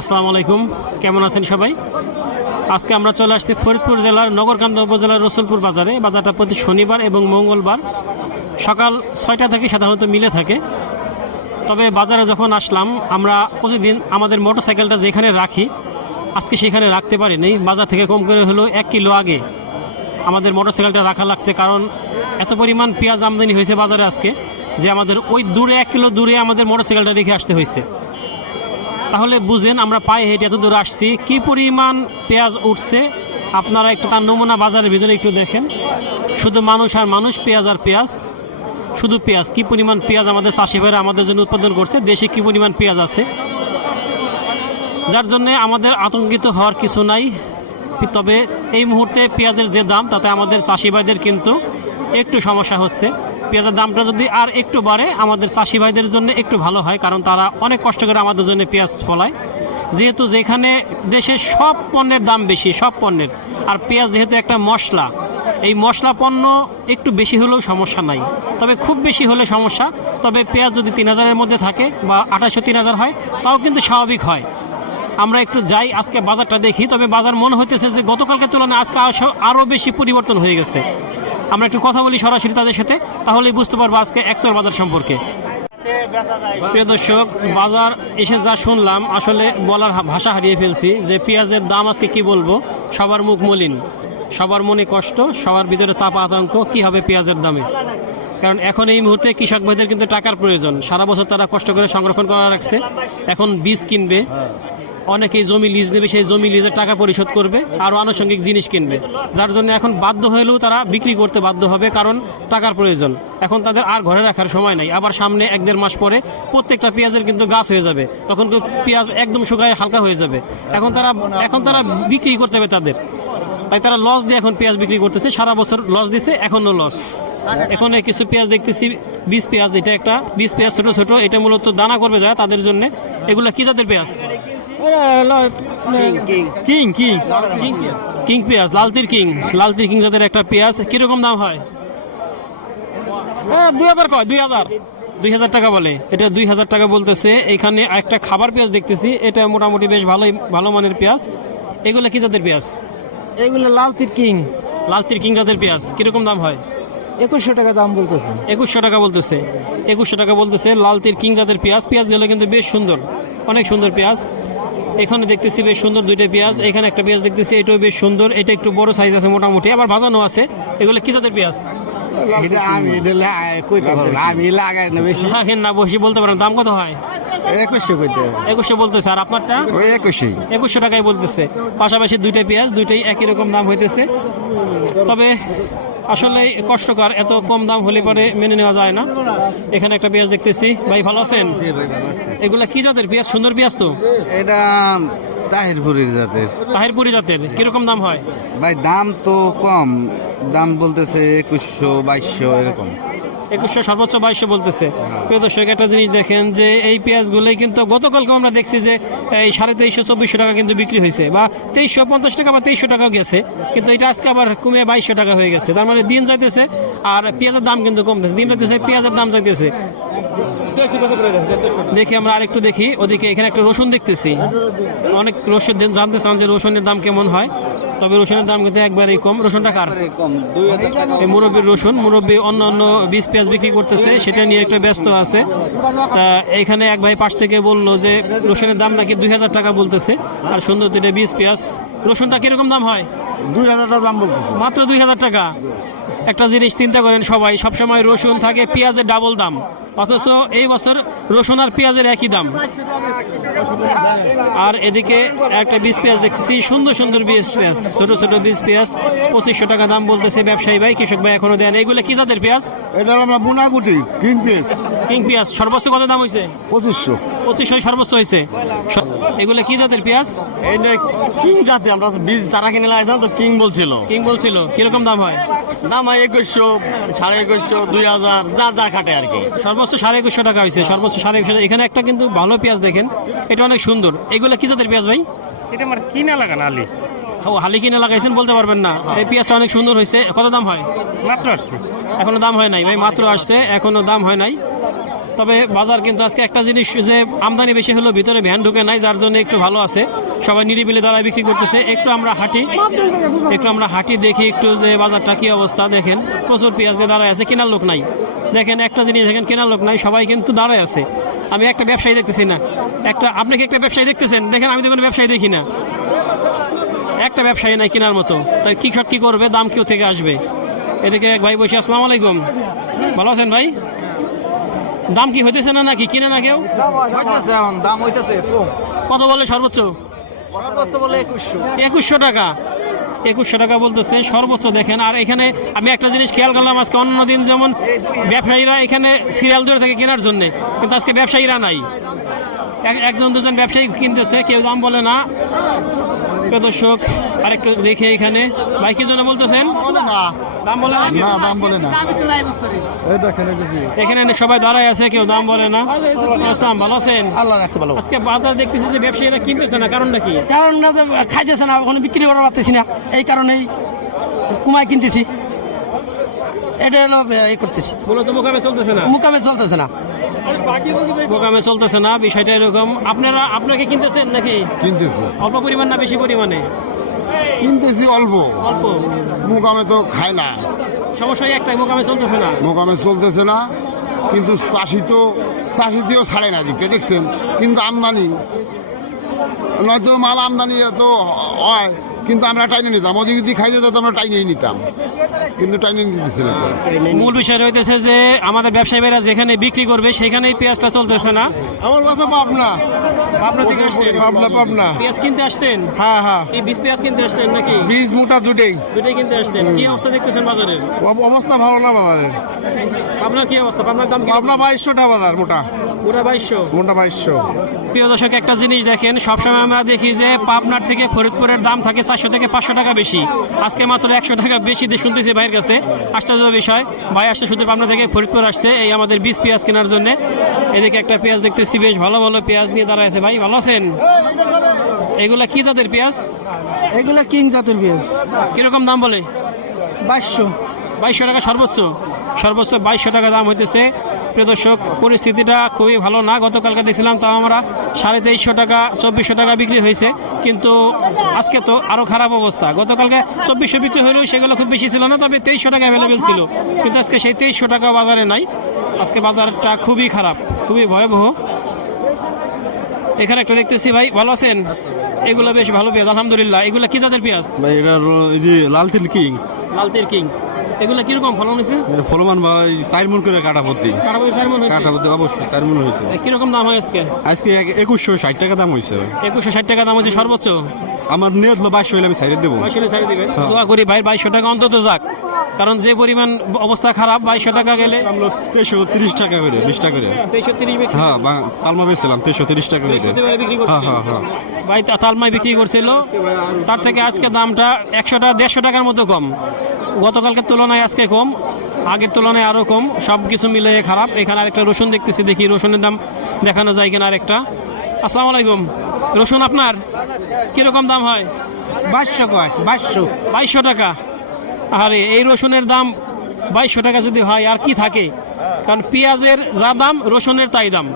আসসালামু আলাইকুম। কেমন আছেন সবাই? আজকে আমরা চলে আসছি ফরিদপুর জেলার নগরকান্দা উপজেলার রসুলপুর বাজারে। বাজারটা প্রতি শনিবার এবং মঙ্গলবার সকাল ছয়টা থেকে সাধারণত মিলে থাকে। তবে বাজারে যখন আসলাম, আমরা প্রতিদিন আমাদের মোটরসাইকেলটা যেখানে রাখি, আজকে সেখানে রাখতে পারিনি। বাজার থেকে কম করে হলো এক কিলো আগে আমাদের মোটরসাইকেলটা রাখা লাগছে। কারণ এত পরিমাণ পেঁয়াজ আমদানি হয়েছে বাজারে আজকে যে আমাদের ওই দূরে, এক কিলো দূরে আমাদের মোটরসাইকেলটা রেখে আসতে হয়েছে। তাহলে বুঝেন আমরা পায়ে হেঁটে এত দূর আসছি। কি পরিমাণ পেঁয়াজ উঠছে? আপনারা একটু তার নমুনা বাজারের ভিতরে একটু দেখেন। শুধু মানুষ আর মানুষ, পেঁয়াজ আর পেঁয়াজ। শুধু পেঁয়াজ। কি পরিমাণ পেঁয়াজ আমাদের চাষি ভাইরা আমাদের জন্য উৎপাদন করছে? দেশে কি পরিমাণ পেঁয়াজ আছে? যার জন্য আমাদের আতঙ্কিত হওয়ার কিছু নাই। তবে এই মুহূর্তে পেঁয়াজের যে দাম, তাতে আমাদের চাষি ভাইদের কিন্তু একটু সমস্যা হচ্ছে। পেঁয়াজের দামটা যদি আর একটু বাড়ে, আমাদের চাষি ভাইদের জন্য একটু ভালো হয়, কারণ তারা অনেক কষ্ট করে আমাদের জন্য পেঁয়াজ ফলায়। যেহেতু যেখানে দেশের সব পণ্যের দাম বেশি, সব পণ্যের। আর পেঁয়াজ যেহেতু একটা মশলা, এই মশলা পণ্য একটু বেশি হলেও সমস্যা নাই। তবে খুব বেশি হলে সমস্যা, তবে পেঁয়াজ যদি তিন হাজারের মধ্যে থাকে বা আঠাশশো তিন হাজার হয়, তাও কিন্তু স্বাভাবিক হয়। আমরা একটু যাই, আজকে বাজারটা দেখি, তবে বাজার মনে হইতেছে যে গতকালকে তুলনায় আজকে আরও বেশি পরিবর্তন হয়ে গেছে। আমরা একটু কথা বলি সরাসরি তাদের সাথে, তাহলেই বুঝতে পারব আজকে একশোর বাজার সম্পর্কে। প্রিয় দর্শক, বাজার এসে যা শুনলাম, আসলে বলার ভাষা হারিয়ে ফেলছি যে পেঁয়াজের দাম আজকে কি বলব? সবার মুখ মলিন, সবার মনে কষ্ট, সবার ভিতরে চাপা আতঙ্ক, কি হবে পেঁয়াজের দামে? কারণ এখন এই মুহূর্তে কৃষক ভাইদের কিন্তু টাকার প্রয়োজন। সারা বছর তারা কষ্ট করে সংরক্ষণ করা রাখছে। এখন বীজ কিনবে। অনেকেই জমি লিজ নেবে, সেই জমি লিজের টাকা পরিশোধ করবে আরও আনুষঙ্গিক জিনিস কিনবে। যার জন্য এখন বাধ্য হলেও তারা বিক্রি করতে বাধ্য হবে, কারণ টাকার প্রয়োজন। এখন তাদের আর ঘরে রাখার সময় নাই। আবার সামনে এক দেড় মাস পরে প্রত্যেকটা পেঁয়াজের কিন্তু গাছ হয়ে যাবে। তখন পেঁয়াজ একদম শুকায় হালকা হয়ে যাবে। এখন তারা এখন তারা বিক্রি করতে হবে তাদের। তাই তারা লস দিয়ে এখন পেঁয়াজ বিক্রি করতেছে। সারা বছর লস দিছে এখনও লস এখন কিছু পেঁয়াজ দেখতেছি, বীজ পেঁয়াজ, এটা একটা বীজ পেঁয়াজ ছোট ছোট। এটা মূলত দানা করবে যারা, তাদের জন্য। এগুলা কি জাতের পেঁয়াজ? কিং কিং কিং পেঁয়াজ। লালতির কিং লালতির কিং জাতের একটা পেঁয়াজ। কীরকম দাম হয়? দুই হাজার কয়? দুই হাজার। দুই হাজার টাকা বলে। এটা দুই হাজার টাকা বলতেছে। এখানে একটা খাবার পেঁয়াজ দেখতেছি। এটা মোটামুটি বেশ ভালোই ভালো মানের পেঁয়াজ। এগুলো কি জাতের পেঁয়াজ? এগুলো লাল তির কিং লালতির কিং জাতের পেঁয়াজ। কীরকম দাম হয়? একুশশো টাকা দাম বলতেছে। একুশশো টাকা বলতেছে। একুশশো টাকা বলতেছে লাল তীর কিং জাতের পেঁয়াজ। পেঁয়াজগুলো কিন্তু বেশ সুন্দর। অনেক সুন্দর পেঁয়াজ। এখানে দেখতেছি বেশ সুন্দর দুইটা পেঁয়াজ এখানে একটা পেঁয়াজ দেখতেছি এটাও বেশ সুন্দর এটা একটু বড় সাইজ আছে মোটামুটি আবার ভাজানো আছে এগুলো কি জাতের পেঁয়াজ? আমি কইতে পারব আমি লাগাই না বেশি। না বসে বলতে পারেন দাম কত হয়? একুশশো একুশশো বলতেছে আর আপনারটা? ওই একুশশো টাকায় বলতেছে পাশাপাশি দুইটা পেঁয়াজ দুইটাই একই রকম দাম হইতেছে। তবে আসলে কষ্টকর এত কম দাম হলে পরে মেনে নেওয়া যায় না। এখানে একটা পেঁয়াজ দেখতেছি। ভাই ভালো আছেন? এগুলা কি জাতের পেঁয়াজ? সুন্দর পেঁয়াজ তো? এটা তাহিরপুরের জাতের। তাহিরপুরি জাতের। কীরকম দাম হয়? ভাই দাম তো কম। দাম বলতেছে একুশশো বাইশশো এরকম। একুশশো সর্বোচ্চ বাইশশো বলতেছে। প্রিয় দর্শক, একটা জিনিস দেখেন যে এই পেঁয়াজগুলোই কিন্তু গতকালকে আমরা দেখছি যে এই সাড়ে তেইশশো, চব্বিশশো টাকা কিন্তু বিক্রি হয়েছে বা তেইশশো পঞ্চাশ টাকা বা তেইশশো টাকাও গেছে, কিন্তু এটা আজকে আবার কমে বাইশশো টাকা হয়ে গেছে। তার মানে দিন যাইতেছে আর পেঁয়াজের দাম কিন্তু কমতেছে। দিন যাইতেছে, পেঁয়াজের দাম যাইতেছে। দেখি আমরা আরেকটু দেখি, ওদিকে এখানে একটা রসুন দেখতেছি। অনেক রসুন জানতে চান যে রসুনের দাম কেমন হয়। তবে রসুনের দাম কিন্তু একবারেই কম। রসুনটা কার? এই মুরব্বীর রসুন মুরব্বী অন্য অন্য বীজ পেঁয়াজ বিক্রি করতেছে সেটা নিয়ে একটু ব্যস্ত আছে। তা এখানে এক ভাই পাশ থেকে বলল যে রসুনের দাম নাকি দুই হাজার টাকা বলতেছে আর সুন্দর দুইটা বীজ পেঁয়াজ। রসুনটা কীরকম দাম হয়? দুই হাজার টাকা দাম বলতেছে। মাত্র দুই হাজার টাকা। একটা জিনিস চিন্তা করেন সবাই সবসময় রসুন থাকে পেঁয়াজের ডাবল দাম। অথচ এই বছর রসুন আর পেঁয়াজের একই দাম। আর এদিকে একটা বীজ পেঁয়াজ দেখতেছি সুন্দর সুন্দর বীজ পেঁয়াজ ছোট ছোট বীজ পেঁয়াজ পঁচিশশো টাকা দাম বলতেছে ব্যবসায়ী ভাই কৃষক ভাই এখনও দেন এগুলো কি জাতের পেঁয়াজ? এটা আমরা বুনাগুটি কিং পেঁয়াজ। কিং পেঁয়াজ সর্বোচ্চ কত দাম হয়েছে পঁচিশশো। পঁচিশশো সর্বোচ্চ হয়েছে এগুলো কি জাতের পেঁয়াজ? এটা কিং জাতি আমরা বীজ চারা কিনে লাগাইছিলাম তো কিং বলছিল। কিং বলছিল কীরকম দাম হয়? দাম হয় একুশশো সাড়ে একুশশো দুই হাজার যা যা খাটে আর কি। সর্বোচ্চ সাড়ে একুশশো টাকা হয়েছে সর্বোচ্চ সাড়ে একুশশো এখানে একটা কিন্তু ভালো পেঁয়াজ দেখেন এটা অনেক সুন্দর। এগুলো কি জাতের পেঁয়াজ ভাই? এটা আমার কিনা লাগান আলি ও হালি কিনে লাগাইছেন বলতে পারবেন না। এই পেঁয়াজটা অনেক সুন্দর হয়েছে। কত দাম হয়? মাত্র আসছে। এখনও দাম হয় নাই ভাই মাত্র আসছে এখনও দাম হয় নাই। তবে বাজার কিন্তু আজকে একটা জিনিস যে আমদানি বেশি হলো ভিতরে ভ্যান ঢুকে নাই, যার জন্য একটু ভালো আছে। সবাই নিরিবিলি দাঁড়ায় বিক্রি করতেছে। একটু আমরা হাঁটি, একটু আমরা হাঁটি দেখি একটু যে বাজারটা কি অবস্থা, দেখেন। প্রচুর পেঁয়াজ দিয়ে দাঁড়ায় আছে, কেনার লোক নাই। দেখেন, একটা জিনিস দেখেন, কেনার লোক নাই, সবাই কিন্তু দাঁড়ায় আছে। আমি একটা ব্যবসায়ী দেখতেছি না। একটা, আপনি কি একটা ব্যবসায়ী দেখতেছেন? দেখেন, আমি তো ব্যবসায়ী দেখি না। একটা ব্যবসায়ী নাই কেনার মতো। তাই কৃষক কি করবে, দাম কেউ থেকে আসবে? এদিকে এক ভাই বসে, আসসালামু আলাইকুম। ভালো আছেন ভাই? দাম কি হইতেছে না নাকি? কিনে না কেউ? হইতেছে এখন দাম হইতেছে কম। কত বলে সর্বোচ্চ? সর্বোচ্চ বলে একুশশো। একুশশো টাকা। একুশশো টাকা বলতেছে সর্বোচ্চ দেখেন। আর এখানে আমি একটা জিনিস খেয়াল করলাম আজকে অন্য দিন যেমন ব্যবসায়ীরা এখানে সিরিয়াল ধরে থাকে কেনার জন্য কিন্তু আজকে ব্যবসায়ীরা নাই। এক- একজন দুজন ব্যবসায়ী কিনতেছে কেউ দাম বলে না। দর্শক আরেকটু দেখে এখানে। ভাই কি জন্য বলতেছেন? দাম বলে না? না দাম বলে না। এই দেখেন এই যে কি? এখানে সবাই দাঁড়ায় আছে কেউ দাম বলে না। আসসালাম ভালো আছেন? আল্লাহ রাখছে ভালো। আজকে বাজার দেখতেছি যে ব্যবসায়ীরা কিনতেছে না কারণটা কি? কারণ না খাইতেছে না ওখানে বিক্রি করা পারতেছি না। এই কারণেই কুমায় কিনতেছি। এটা হলো এ করতেছি। মূলত মোকামে চলতেছে না? মুকামে চলতেছে না। মোকামে চলতেছে না বিষয়টা এরকম। আপনারা আপনাকে কিনতেছেন নাকি? কিনতেছি। অল্প পরিমাণ না বেশি পরিমাণে? কিনতেছি অল্প। অল্প? মোকামে তো খায় না। সমস্যা একটাই মোকামে চলতেছে না। মোকামে চলতেছে না কিন্তু চাষি তো চাষিতেও ছাড়ে না দিতে দেখছেন? কিন্তু আমদানি নয়তো মাল আমদানি তো হয় কিন্তু আমরা টাইনে নিতাম। ওদিক যদি খাই যেত তো আমরা টাইনেই নিতাম। কিন্তু টাইনে নিতেছে না তো। মূল বিষয় রইতেছে যে আমাদের ব্যবসায়ীরা যেখানে বিক্রি করবে সেখানেই পেঁয়াজটা চলতেছে না? আমার বাসা পাবনা। পাবনা থেকে আসছেন? পাবনা পাবনা। পেঁয়াজ কিনতে আসছেন? হ্যাঁ হ্যাঁ। এই বীজ পেঁয়াজ কিনতে আসছেন নাকি? বীজ মোটা দুটেই। দুটাই কিনতে আসছেন। কি অবস্থা দেখতেছেন বাজারের? অব- অবস্থা ভালো না বাজারের। আপনার কি অবস্থা? আপনার দাম কি? পাবনা বাইশশোটা বাজার মোটা। পুরা বাইশশো। মোটা বাইশশো। প্রিয় দর্শক একটা জিনিস দেখেন সবসময় আমরা দেখি যে পাবনার থেকে ফরিদপুরের দাম থাকে চারশো থেকে পাঁচশো টাকা বেশি। আজকে মাত্র একশো টাকা বেশি দিয়ে শুনতেছি ভাইয়ের কাছে। আশ্চর্য বিষয় ভাই আসছে শুধু পাবনা থেকে ফরিদপুর আসছে এই আমাদের বীজ পেঁয়াজ কেনার জন্য। এদিকে একটা পেঁয়াজ দেখতেছি বেশ ভালো ভালো পেঁয়াজ নিয়ে দাঁড়ায় আছে। ভাই ভালো আছেন? এগুলা কি জাতের পেঁয়াজ? এগুলা কিং জাতের পেঁয়াজ। কীরকম দাম বলে? বাইশশো। বাইশশো টাকা সর্বোচ্চ। সর্বোচ্চ বাইশশো টাকা দাম হইতেছে। প্রিয় দর্শক পরিস্থিতিটা খুবই ভালো না। গতকালকে দেখছিলাম তাও আমরা সাড়ে তেইশশো টাকা চব্বিশশো টাকা বিক্রি হয়েছে। কিন্তু আজকে তো আরও খারাপ অবস্থা। গতকালকে চব্বিশশো বিক্রি হলেও সেগুলো খুব বেশি ছিল না তবে তেইশশো টাকা অ্যাভেলেবেল ছিল। কিন্তু আজকে সেই তেইশশো টাকা বাজারে নাই। আজকে বাজারটা খুবই খারাপ খুবই ভয়াবহ। এখানে একটা দেখতেছি ভাই ভালো আছেন? এগুলো বেশ ভালো পেঁয়াজ আলহামদুলিল্লাহ। এগুলো কি জাতের পেঁয়াজ? ভাই এটা যে লালতিন কিং। লালতের কিং। এগুলো কীরকম ফলন হয়েছে? ফলমান ভাই চার মন করে কাটা ভর্তি। কাটা চার হয়েছে? কাটা ভর্তি অবশ্যই চার মন হয়েছে। কীরকম দাম হয় আজকে? আজকে এক- একুশশো ষাট টাকা দাম হয়েছে। একুশশো ষাট টাকা দাম হচ্ছে সর্বোচ্চ? আমার নিয়ে হলো বাইশশো হলে আমি সাইডে দেবো। দিবে। দোয়া করি ভাই বাইশশো টাকা অন্তত যাক। কারণ যে পরিমাণ অবস্থা খারাপ বাইশশো টাকা গেলে তেইশশো তিরিশ টাকা করে বিশ টাকা করে। তেইশশো তিরিশ হ্যাঁ তালমা বেচছিলাম তেইশশো তিরিশ টাকা করে। বিক্রি হ্যাঁ হ্যাঁ হ্যাঁ। ভাই তালমায় বিক্রি করছিল। তার থেকে আজকে দামটা একশো টাকা দেড়শো টাকার মতো কম। গতকালকের তুলনায় আজকে কম আগের তুলনায় আরও কম সব কিছু মিলে খারাপ। এখানে আরেকটা রসুন দেখতেছি দেখি রসুনের দাম দেখানো যায় কিনা আরেকটা। আসসালামু আলাইকুম। রসুন আপনার? কীরকম দাম হয়? বাইশশো কয়? বাইশশো। বাইশশো টাকা। আরে এই রসুনের দাম বাইশশো টাকা যদি হয় আর কি থাকে? কারণ পেঁয়াজের যা দাম রসুনের তাই দাম।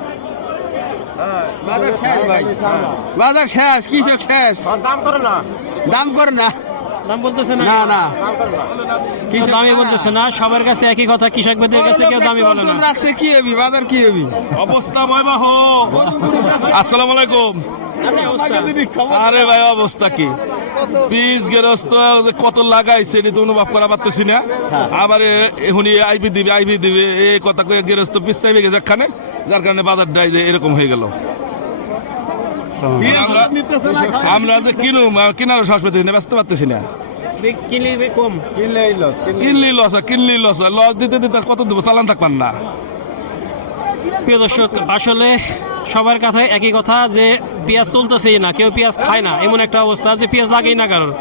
বাজার শেষ ভাই। বাজার শেষ কৃষক শেষ। দাম করে না। দাম করে না। দাম বলতেছে না? না না। কেউ দামই বলতেছে না। সবার কাছে একই কথা কৃষক ভাইদের কাছে কেউ দামই বলে না। রাখছে কি হবি বাজার কি হবি অবস্থা ভয়াবহ। আসসালামু আলাইকুম। আরে ভাই অবস্থা কি? বীজ গেরস্ত কত লাগাইছে এটা তো অনুভব করা পারতেছি না। আবার এখনই আইবি দিবে আইবি দিবে এই কথা গেরস্ত গেছে একখানে। যার কারণে বাজার ডাই এরকম হয়ে গেল। আমরা- যে কিনুম কেনারও শ্বাস পেতেছি না ব্যস্ত পারতেছি না। কিনলে লস কিনলি লস। লস দিতে দিতে কত দেবো? চালান থাকবেন না। প্রিয় দর্শক আসলে সবার কথায় একই কথা যে পেঁয়াজ চলতেছেই না কেউ পেঁয়াজ খায় না এমন একটা অবস্থা যে পেঁয়াজ লাগেই না কারোর।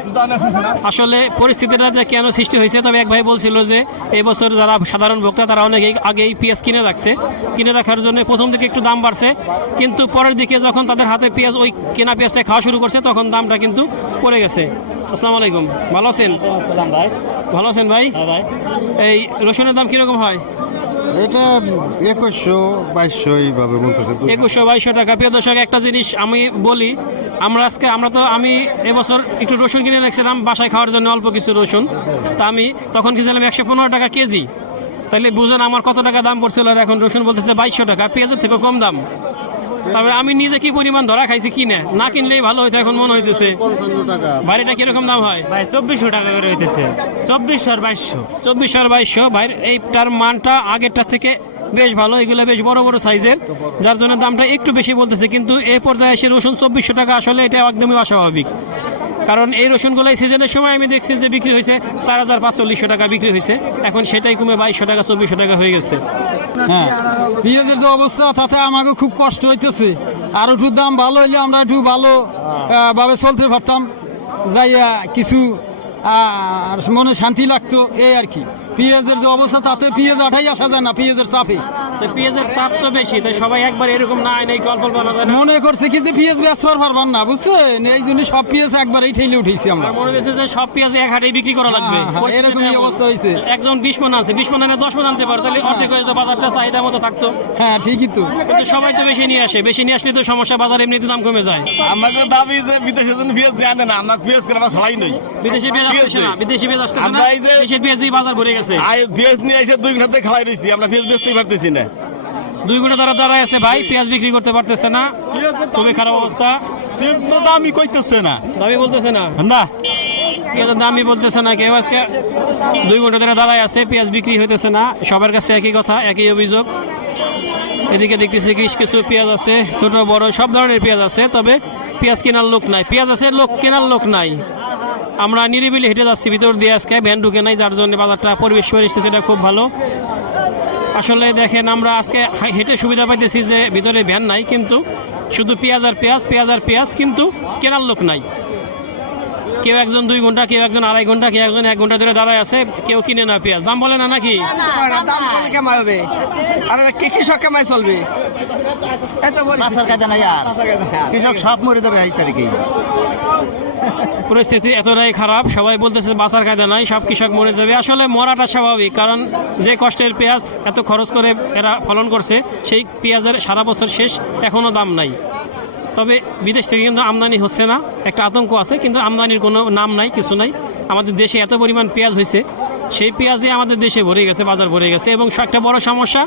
আসলে পরিস্থিতিটা যে কেন সৃষ্টি হয়েছে তবে এক ভাই বলছিল যে এবছর যারা সাধারণ ভোক্তা তারা অনেকেই আগেই পেঁয়াজ কিনে রাখছে। কিনে রাখার জন্য প্রথম দিকে একটু দাম বাড়ছে কিন্তু পরের দিকে যখন তাদের হাতে পেঁয়াজ ওই কেনা পেঁয়াজটা খাওয়া শুরু করছে তখন দামটা কিন্তু পড়ে গেছে। আসসালামু আলাইকুম ভালো আছেন? ভালো আছেন ভাই। এই রসুনের দাম কীরকম হয়? এটা একুশশো বাইশশো এইভাবে একুশশো বাইশশো টাকা। প্রিয় দর্শক, একটা জিনিস আমি বলি, আমরা আজকে, আমরা তো, আমি এবছর একটু রসুন কিনে রাখছিলাম বাসায় খাওয়ার জন্য অল্প কিছু রসুন। তা আমি তখন কিনেছিলাম একশো পনেরো টাকা কেজি। তাহলে বুঝেন আমার কত টাকা দাম পড়ছিল আর এখন রসুন বলতেছে বাইশশো টাকা। পেঁয়াজের থেকে কম দাম। তারপরে আমি নিজে কি পরিমাণ ধরা খাইছি কিনে না? কিনলেই ভালো হইতো এখন মনে হইতেছে। বাড়িটা কীরকম দাম হয়? ভাই চব্বিশশো টাকা করে হইতেছে। চব্বিশশো আর বাইশশো। চব্বিশশো আর বাইশশো। বাইর এইটার মানটা আগেরটা থেকে বেশ ভালো এগুলো বেশ বড় বড় সাইজের। যার জন্য দামটা একটু বেশি বলতেছে কিন্তু এই পর্যায়ে এসে রসুন চব্বিশশো টাকা আসলে এটা একদমই অস্বাভাবিক। কারণ এই রসুনগুলো এই সিজনের সময় আমি দেখছি যে বিক্রি হয়েছে চার হাজার পাঁচচল্লিশশো টাকা বিক্রি হয়েছে। এখন সেটাই কমে বাইশশো টাকা চব্বিশশো টাকা হয়ে গেছে। হ্যাঁ পেঁয়াজের যে অবস্থা, তাতে আমাকে খুব কষ্ট হইতেছে। আর একটু দাম ভালো হইলে আমরা একটু ভালো ভাবে চলতে পারতাম। যাইয়া কিছু মনে শান্তি লাগতো, এই আর কি। পেঁয়াজের যে অবস্থা, তাতে পেঁয়াজ আঠাই আসা যায় না, পেঁয়াজের চাপে। তো পেঁয়াজের চাপ তো বেশি তাই সবাই একবার এরকম না আয় না অল্প অল্প আনা যায় না মনে করছে কি যে বেচবার পারবার না বুঝছেন? এই জন্য সব পেঁয়াজ একবারই ঠেলে উঠেছি আমরা। আমার মনে হচ্ছে যে সব পেঁয়াজ এক হাটেই বিক্রি করা লাগবে। হ্যাঁ, হ্যাঁ, পরিস্থিতিটা এরকমই এমন। অবস্থা হয়েছে। একজন বিশ মন আছে বিশ মন আনে দশ মন আনতে পারে তাহলে অর্ধেক হয়ে যেত বাজারটা চাহিদা মতো থাকতো। হ্যাঁ ঠিকই তো। কিন্তু সবাই তো বেশি নিয়ে আসে বেশি নিয়ে আসলে তো সমস্যা বাজার এমনিতে দাম কমে যায়। আমাকে দাবি যে বিদেশের জন্য পেঁয়াজ জানে না আমরা পেঁয়াজ কেনা ছড়াই নই। বিদেশি পেঁয়াজ ঠিক আসতেছে আছে। না বিদেশি পেঁয়াজ আসতেছে না আমরা এই যে- দেশের পেঁয়াজ দিয়ে বাজার ভরে গেছে। পেঁয়াজ নিয়ে এসে দুই ঘন্টাতে খালাই রয়েছি আমরা পেঁয়াজ বেচতেই পারতেছি না। দুই তারা দাঁড়ায় আছে ভাই পেঁয়াজ বিক্রি করতে পারতেছে না। খুবই খারাপ অবস্থা। পেঁয়াজ তো দামই কইতেছে না। দামি বলতেছে না? না। পেঁয়াজের দামই বলতেছে না কেউ আজকে। দুই ঘণ্টা ধরে দাঁড়ায় আছে পেঁয়াজ বিক্রি হইতেছে না। সবার কাছে একই কথা একই অভিযোগ। এদিকে দেখতেছি বেশ কিছু পেঁয়াজ আছে ছোট বড় সব ধরনের পেঁয়াজ আছে তবে পেঁয়াজ কেনার লোক নাই। পেঁয়াজ আছে লোক কেনার লোক নাই। আমরা নিরিবিলি হেঁটে যাচ্ছি ভিতর দিয়ে আজকে ভ্যান ঢুকে নাই যার জন্য বাজারটা পরিবেশ পরিস্থিতিটা খুব ভালো। আসলে দেখেন আমরা আজকে হেঁটে সুবিধা পাইতেছি যে ভিতরে ভ্যান নাই কিন্তু শুধু পেঁয়াজ আর পেঁয়াজ পেঁয়াজ আর পেঁয়াজ কিন্তু কেনার লোক নাই। কেউ একজন দুই ঘণ্টা কেউ একজন আড়াই ঘণ্টা কেউ একজন এক ঘণ্টা ধরে দাঁড়ায় আছে কেউ কিনে না পেঁয়াজ। দাম বলে না নাকি? দাম কেমাই হবে আর কি কৃষক কেমাই চলবে? কাজে নাই আর। কৃষক সব মরে যাবে এই তারিখেই। পরিস্থিতি এতটাই খারাপ, সবাই বলতেছে বাঁচার কায়দা নাই, সব কৃষক মরে যাবে। আসলে মরাটা স্বাভাবিক, কারণ যে কষ্টের পেঁয়াজ এত খরচ করে এরা ফলন করছে, সেই পেঁয়াজের সারা বছর শেষ এখনও দাম নাই। তবে বিদেশ থেকে কিন্তু আমদানি হচ্ছে না, একটা আতঙ্ক আছে, কিন্তু আমদানির কোনো নাম নাই, কিছু নাই। আমাদের দেশে এত পরিমাণ পেঁয়াজ হয়েছে, সেই পেঁয়াজে আমাদের দেশে ভরে গেছে, বাজার ভরে গেছে, এবং একটা বড় সমস্যা,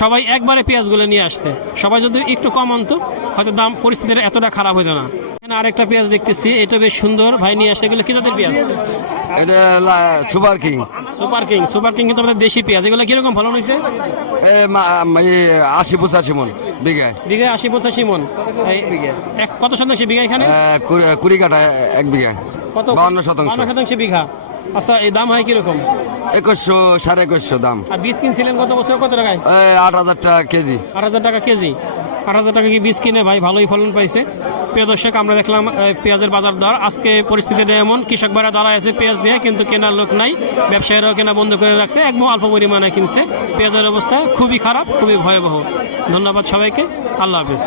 সবাই একবারে পেঁয়াজগুলো নিয়ে আসছে। সবাই যদি একটু কম আনতো, হয়তো দাম পরিস্থিতিটা এতটা খারাপ হতো না। এখানে আরেকটা পেঁয়াজ দেখতেছি এটা বেশ সুন্দর। ভাই নিয়ে আসছে এগুলো কি জাতের পেঁয়াজ? এটা super king. Super king super king কিন্তু আমাদের দেশি পেঁয়াজ। এগুলো কীরকম ফলন হয়েছে? আশি পঁচাশি মন বিঘায় বিঘায় আশি পঁচাশি মন। কত শতাংশ বিঘা এখানে? কুড়ি কাঠা এক বিঘা। কত? বাউন্ন শতাংশ। বাউন্ন শতাংশ বিঘা। আচ্ছা এই দাম হয় কীরকম? একুশশো সাড়ে একুশশো দাম। আর বীজ কিনছিলেন কত বছর কত টাকায়? আট হাজার টাকা কেজি। আট হাজার টাকা কেজি। আট হাজার টাকা কি বীজ কিনে? ভাই ভালোই ফলন পাইছে। প্রিয় দর্শক, আমরা দেখলাম পেঁয়াজের বাজার দর। আজকে পরিস্থিতিটা এমন, কৃষক ভাইরা দাঁড়ায় আছে পেঁয়াজ নিয়ে, কিন্তু কেনার লোক নাই। ব্যবসায়ীরাও কেনা বন্ধ করে রাখছে। একদম অল্প পরিমাণে কিনছে। পেঁয়াজের অবস্থা খুবই খারাপ, খুবই ভয়াবহ। ধন্যবাদ সবাইকে। আল্লাহ হাফিজ।